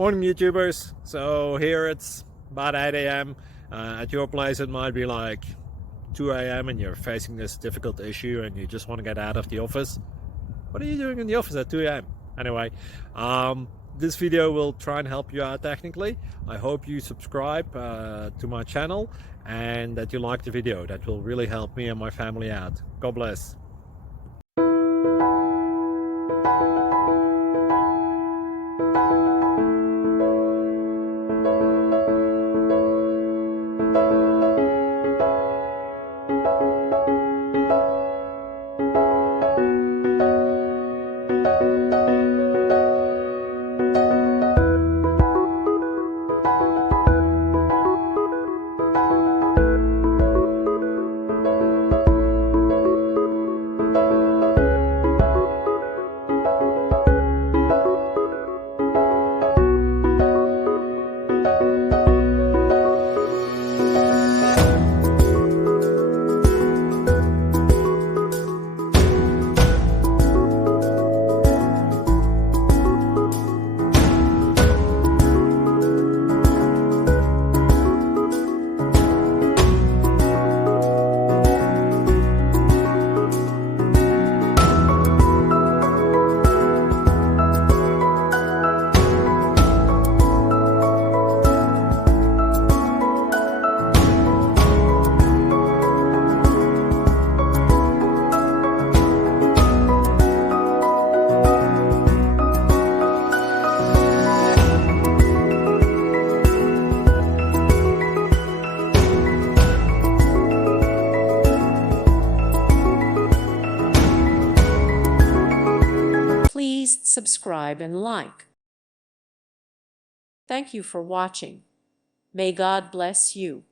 Morning YouTubers. So here it's about 8 a.m. At your place it might be like 2 a.m. and you're facing this difficult issue and you just want to get out of the office. What are you doing in the office at 2 a.m.? Anyway, this video will try and help you out technically. I hope you subscribe to my channel and that you like the video. That will really help me and my family out. God bless. Please subscribe and like. Thank you for watching. May God bless you.